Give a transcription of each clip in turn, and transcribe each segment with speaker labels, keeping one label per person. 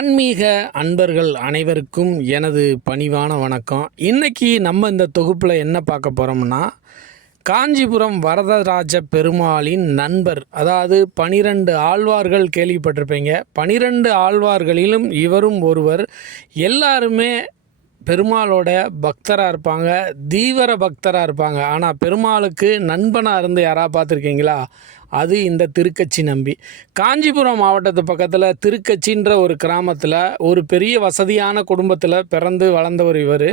Speaker 1: ஆன்மீக அன்பர்கள் அனைவருக்கும் எனது பணிவான வணக்கம். இன்றைக்கி நம்ம இந்த தொகுப்பில் என்ன பார்க்க போகிறோம்னா காஞ்சிபுரம் வரதராஜ பெருமாளின் நண்பர் அதாவது பனிரெண்டு ஆழ்வார்கள் கேள்விப்பட்டிருப்பீங்க. பனிரெண்டு ஆழ்வார்களிலும் இவரும் ஒருவர். எல்லாருமே பெருமாளோட பக்தராக இருப்பாங்க தீவிர பக்தராக இருப்பாங்க. ஆனால் பெருமாளுக்கு நண்பனாக இருந்து யாராக பார்த்துருக்கீங்களா? அது இந்த திருக்கச்சி நம்பி. காஞ்சிபுரம் மாவட்டத்து பக்கத்தில் திருக்கச்சின்ற ஒரு கிராமத்தில் ஒரு பெரிய வசதியான குடும்பத்தில் பிறந்து வளர்ந்தவர் இவர்.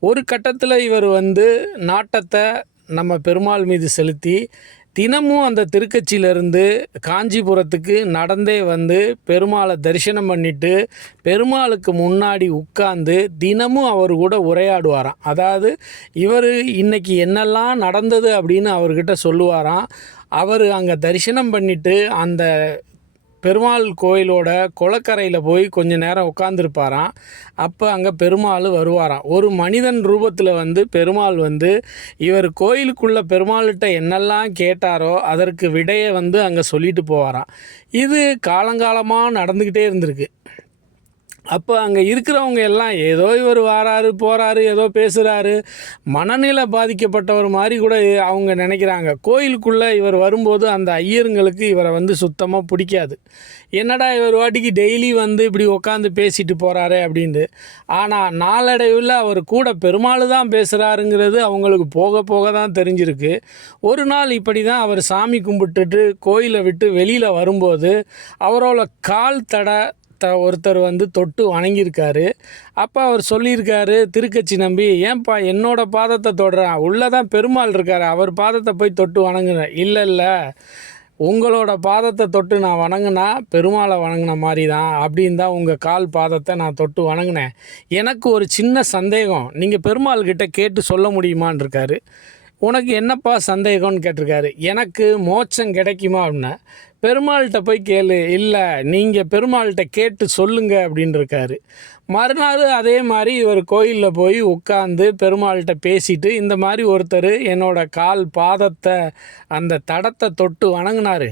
Speaker 1: ஒரு கட்டத்தில் இவர் வந்து நாட்டத்தை நம்ம பெருமாள் மீது செலுத்தி தினமும் அந்த திருக்கச்சியிலேருந்து காஞ்சிபுரத்துக்கு நடந்தே வந்து பெருமாளை தரிசனம் பண்ணிட்டு பெருமாளுக்கு முன்னாடி உட்கார்ந்து தினமும் அவர் கூட உரையாடுவாராம். அதாவது இவர் இன்றைக்கி என்னெல்லாம் நடந்தது அப்படின்னு அவர்கிட்ட சொல்லுவாராம். அவர் அங்கே தரிசனம் பண்ணிட்டு அந்த பெருமாள் கோயிலோட குளக்கரையில் போய் கொஞ்ச நேரம் உட்காந்துருப்பாராம் அப்போ அங்கே பெருமாள் வருவாராம். ஒரு மனிதன் ரூபத்தில் வந்து பெருமாள் வந்து இவர் கோயிலுக்குள்ள பெருமாள்கிட்ட என்னெல்லாம் கேட்டாரோ அதற்கு விடையை வந்து அங்கே சொல்லிட்டு போவாராம். இது காலங்காலமாக நடந்துக்கிட்டே இருந்திருக்கு. அப்போ அங்கே இருக்கிறவங்க எல்லாம் ஏதோ இவர் வாராரு போகிறாரு ஏதோ பேசுகிறாரு மனநிலை பாதிக்கப்பட்டவர் மாதிரி கூட அவங்க நினைக்கிறாங்க. கோயிலுக்குள்ளே இவர் வரும்போது அந்த ஐயருங்களுக்கு இவரை வந்து சுத்தமாக பிடிக்காது. என்னடா இவர் வாட்டிக்கு டெய்லி வந்து இப்படி உட்காந்து பேசிட்டு போகிறாரு அப்படின்ட்டு. ஆனால் நாளடைவில் அவர் கூட பெருமாள் தான் பேசுகிறாருங்கிறது அவங்களுக்கு போக போக தான் தெரிஞ்சிருக்கு. ஒரு நாள் இப்படி தான் அவர் சாமி கும்பிட்டுட்டு கோயிலை விட்டு வெளியில் வரும்போது அவரோட கால் தடை த ஒருத்தர் வந்து தொட்டு வணங்கியிருக்காரு. அப்போ அவர் சொல்லியிருக்காரு திருக்கச்சி நம்பி ஏன்பா என்னோட பாதத்தை தொடுறான்? உள்ளே தான் பெருமாள் இருக்கார். அவர் பாதத்தை போய் தொட்டு வணங்குறேன் இல்லை இல்லை. உங்களோட பாதத்தை தொட்டு நான் வணங்கினா பெருமாளை வணங்கின மாதிரி தான் அப்படின்னு தான் உங்கள் கால் பாதத்தை நான் தொட்டு வணங்கினேன். எனக்கு ஒரு சின்ன சந்தேகம். நீங்கள் பெருமாள்கிட்ட கேட்டு சொல்ல முடியுமான்னு இருக்காரு உனக்கு என்னப்பா சந்தேகம்னு கேட்டிருக்காரு. எனக்கு மோட்சம் கிடைக்குமா? அப்படின்னா பெருமாள்கிட்ட போய் கேளு. இல்லை நீங்கள் பெருமாள்கிட்ட கேட்டு சொல்லுங்க அப்படின்னு இருக்காரு மறுநாள் அதே மாதிரி இவர் கோயிலில் போய் உட்காந்து பெருமாள்கிட்ட பேசிட்டு இந்த மாதிரி ஒருத்தர் என்னோட கால் பாதத்தை அந்த தடத்தை தொட்டு வணங்கினார்.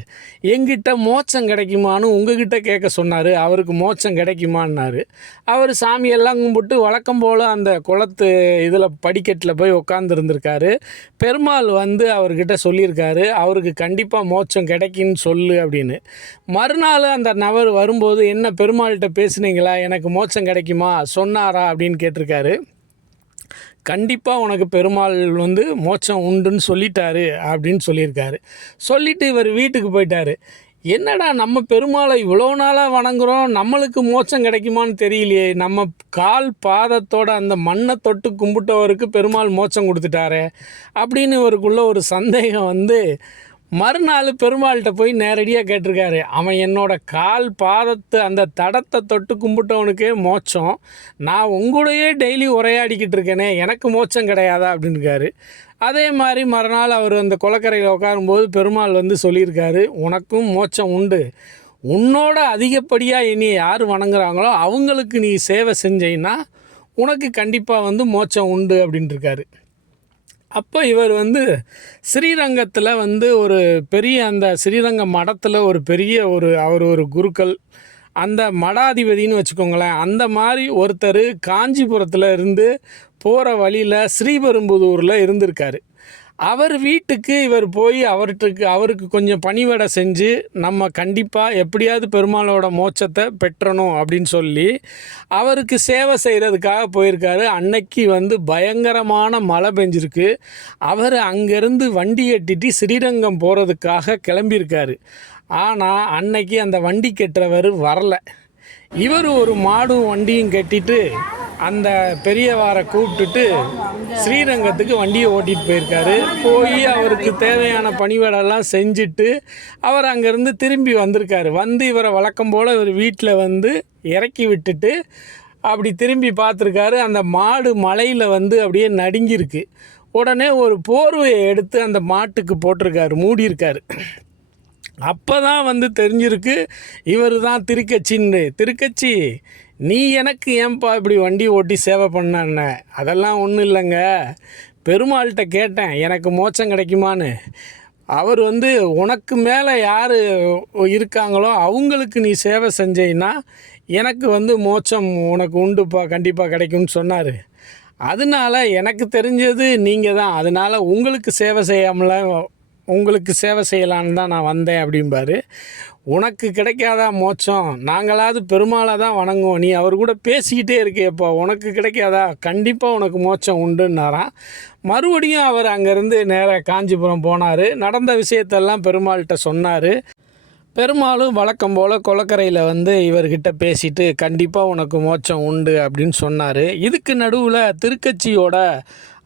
Speaker 1: எங்கிட்ட மோட்சம் கிடைக்குமான்னு உங்ககிட்ட கேட்க சொன்னார். அவருக்கு மோட்சம் கிடைக்குமான்னாரு. அவர் சாமியெல்லாம் கும்பிட்டு வழக்கம் போல் அந்த குளத்து இதில் படிக்கட்டில் போய் உட்காந்துருந்துருக்காரு பெருமாள் வந்து அவர்கிட்ட சொல்லியிருக்காரு. அவருக்கு கண்டிப்பாக மோட்சம் கிடைக்குன்னு சொல்லு அப்படின்னு. மறுநாள் அந்த நபர் வரும்போது என்ன பெருமாள்கிட்ட பேசுனீங்களா? எனக்கு மோட்சம் கிடைக்குமா? சொன்னாரா? அப்படின்னு கேட்டிருக்காரு. கண்டிப்பாக உனக்கு பெருமாள் வந்து மோட்சம் உண்டுன்னு சொல்லிட்டாரு அப்படின்னு சொல்லியிருக்காரு. சொல்லிட்டு இவர் வீட்டுக்கு போயிட்டாரு. என்னடா நம்ம பெருமாளை இவ்வளோ நாளாக வணங்குறோம்? நம்மளுக்கு மோட்சம் கிடைக்குமான்னு தெரியலையே. நம்ம கால் பாதத்தோட அந்த மண்ணை தொட்டு கும்பிட்டவருக்கு பெருமாள் மோட்சம் கொடுத்துட்டாரே அப்படின்னு இவருக்குள்ள ஒரு சந்தேகம் வந்து மறுநாள் பெருமாள்கிட்ட போய் நேரடியாக கேட்டிருக்காரு. அவன் என்னோட கால் பாதத்தை அந்த தடத்தை தொட்டு கும்பிட்டவனுக்கே மோச்சம் நான் உங்களையே டெய்லி உரையாடிக்கிட்டு இருக்கேனே எனக்கு மோச்சம் கிடையாதா அப்படின்னுருக்காரு அதே மாதிரி மறுநாள் அவர் அந்த குளக்கரையில் உட்காரும்போது பெருமாள் வந்து சொல்லியிருக்காரு உனக்கும் மோச்சம் உண்டு. உன்னோட அதிகப்படியாக இனி யார் வணங்குறாங்களோ அவங்களுக்கு நீ சேவை செஞ்சேன்னா உனக்கு கண்டிப்பாக வந்து மோச்சம் உண்டு அப்படின்ட்டுருக்காரு அப்போ இவர் வந்து ஸ்ரீரங்கத்தில் வந்து ஒரு பெரிய அந்த ஸ்ரீரங்கம் மடத்தில் ஒரு பெரிய ஒரு அவர் ஒரு குருக்கள் அந்த மடாதிபதின்னு வச்சுக்கோங்களேன் அந்த மாதிரி ஒருத்தர் காஞ்சிபுரத்தில் இருந்து போகிற வழியில் ஸ்ரீபெரும்புதூரில் இருந்திருக்காரு. அவர் வீட்டுக்கு இவர் போய் அவர்கிட்ட அவருக்கு கொஞ்சம் பணிவடை செஞ்சு நம்ம கண்டிப்பாக எப்படியாவது பெருமாளோட மோட்சத்தை பெற்றணும் அப்படின்னு சொல்லி அவருக்கு சேவை செய்கிறதுக்காக போயிருக்காரு. அன்னைக்கு வந்து பயங்கரமான மழை பெஞ்சிருக்கு. அவர் அங்கேருந்து வண்டி கட்டிட்டு ஸ்ரீரங்கம் போகிறதுக்காக கிளம்பியிருக்காரு. ஆனால் அன்னைக்கு அந்த வண்டி கட்டுறவர் வரல. இவர் ஒரு மாடும் வண்டியும் கட்டிட்டு அந்த பெரியவாரை கூப்பிட்டுட்டு ஸ்ரீரங்கத்துக்கு வண்டியை ஓட்டிகிட்டு போயிருக்காரு. போய் அவருக்கு தேவையான பணிவேடெல்லாம் செஞ்சுட்டு அவர் அங்கேருந்து திரும்பி வந்திருக்காரு. வந்து இவரை வழக்கம் போல் இவர் வீட்டில் வந்து இறக்கி விட்டுட்டு அப்படி திரும்பி பார்த்துருக்காரு. அந்த மாடு மலையில் வந்து அப்படியே நடுங்கியிருக்கு. உடனே ஒரு போர்வையை எடுத்து அந்த மாட்டுக்கு போட்டிருக்காரு. மூடியிருக்காரு. அப்போ தான் வந்து தெரிஞ்சிருக்கு இவர் தான் திருக்கச்சின்னு திருக்கச்சி நீ எனக்கு ஏன்பா இப்படி வண்டி ஓட்டி சேவை பண்ண அதெல்லாம் ஒன்றும் இல்லைங்க. பெருமாள்கிட்ட கேட்டேன் எனக்கு மோச்சம் கிடைக்குமான்னு. அவர் வந்து உனக்கு மேலே யார் இருக்காங்களோ அவங்களுக்கு நீ சேவை செஞ்சீன்னா எனக்கு வந்து மோச்சம் உனக்கு உண்டுப்பா கண்டிப்பாக கிடைக்கும்னு சொன்னார். அதனால எனக்கு தெரிஞ்சது நீங்கள் தான் அதனால் உங்களுக்கு சேவை செய்யாமல உங்களுக்கு சேவை செய்யலான்னு தான் நான் வந்தேன் அப்படிம்பாரு. உனக்கு கிடைக்காதா மோட்சம்? நாங்களாவது பெருமாளை தான் வணங்குவோம். நீ அவர் கூட பேசிக்கிட்டே இருக்கியப்பா. உனக்கு கிடைக்காதா? கண்டிப்பாக உனக்கு மோட்சம் உண்டுன்னாராம். மறுபடியும் அவர் அங்கேருந்து நேராக காஞ்சிபுரம் போனார். நடந்த விஷயத்தெல்லாம் பெருமாள்கிட்ட சொன்னார். பெருமாளும் வழக்கம் போல் குளக்கரையில் வந்து இவர்கிட்ட பேசிட்டு கண்டிப்பாக உனக்கு மோட்சம் உண்டு அப்படின்னு சொன்னார். இதுக்கு நடுவில் திருக்கட்சியோட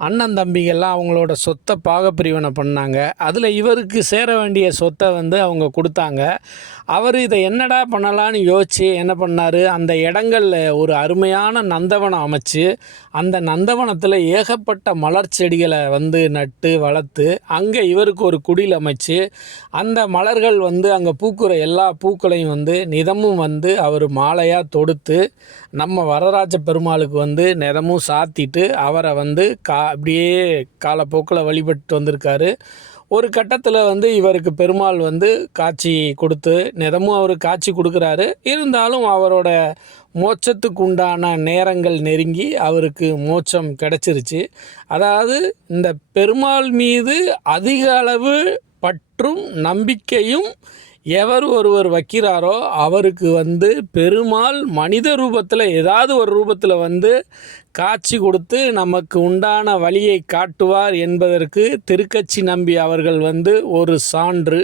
Speaker 1: அண்ணன் தம்பிகள்லாம் அவங்களோட சொத்தை பாகப்பிரிவினை பண்ணாங்க. அதில் இவருக்கு சேர வேண்டிய சொத்தை வந்து அவங்க கொடுத்தாங்க. அவர் இதை என்னடா பண்ணலான்னு யோசித்து என்ன பண்ணார்? அந்த இடங்களில் ஒரு அருமையான நந்தவனம் அமைச்சு அந்த நந்தவனத்தில் ஏகப்பட்ட மலர் செடிகளை வந்து நட்டு வளர்த்து அங்கே இவருக்கு ஒரு குடில் அமைச்சு அந்த மலர்கள் வந்து அங்கே பூக்கிற எல்லா பூக்களையும் வந்து நிதமும் வந்து அவர் மாலையாக தொடுத்து நம்ம வரராஜ பெருமாளுக்கு வந்து நிதமும் சாத்திட்டு அவரை வந்து கா அப்படியே காலப்போக்கில் வழிபட்டு வந்திருக்காரு. ஒரு கட்டத்தில் வந்து இவருக்கு பெருமாள் வந்து காட்சி கொடுத்து நிதமும் அவர் காட்சி கொடுக்குறாரு. இருந்தாலும் அவரோட மோட்சத்துக்கு உண்டான நேரங்கள் நெருங்கி அவருக்கு மோட்சம் கிடச்சிருச்சு. அதாவது இந்த பெருமாள் மீது அதிக அளவு பற்றும் நம்பிக்கையும் எவர் ஒருவர் வைக்கிறாரோ அவருக்கு வந்து பெருமாள் மனித ரூபத்தில் ஏதாவது ஒரு ரூபத்தில் வந்து காட்சி கொடுத்து நமக்கு உண்டான வழியை காட்டுவார் என்பதற்கு திருக்கட்சி நம்பி அவர்கள் வந்து ஒரு சான்று.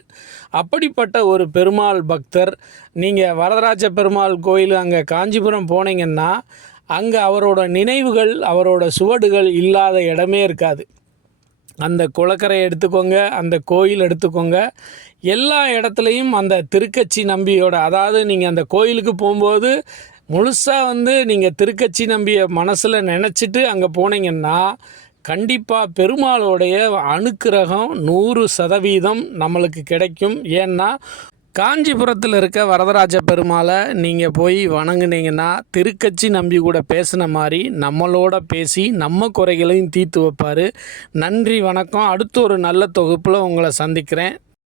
Speaker 1: அப்படிப்பட்ட ஒரு பெருமாள் பக்தர். நீங்கள் வரதராஜ பெருமாள் கோயில் அங்கே காஞ்சிபுரம் போனீங்கன்னா அங்கே அவரோட நினைவுகள் அவரோட சுவடுகள் இல்லாத இடமே இருக்காது. அந்த குளக்கரை எடுத்துக்கோங்க அந்த கோயில் எடுத்துக்கோங்க. எல்லா இடத்துலையும் அந்த திருக்கட்சி நம்பியோட அதாவது நீங்கள் அந்த கோயிலுக்கு போகும்போது முழுசாக வந்து நீங்கள் திருக்கட்சி நம்பியை மனசில் நினச்சிட்டு அங்கே போனீங்கன்னா கண்டிப்பாக பெருமாளோடைய அனுக்கிரகம் நூறு சதவீதம் நம்மளுக்கு கிடைக்கும். ஏன்னா காஞ்சிபுரத்தில் இருக்க வரதராஜ பெருமாளை நீங்கள் போய் வணங்குனீங்கன்னா திருக்கட்சி நம்பி கூட பேசின மாதிரி நம்மளோட பேசி நம்ம குறைகளையும் தீர்த்து வைப்பார். நன்றி வணக்கம். அடுத்து ஒரு நல்ல தொகுப்பில் உங்களை சந்திக்கிறேன்.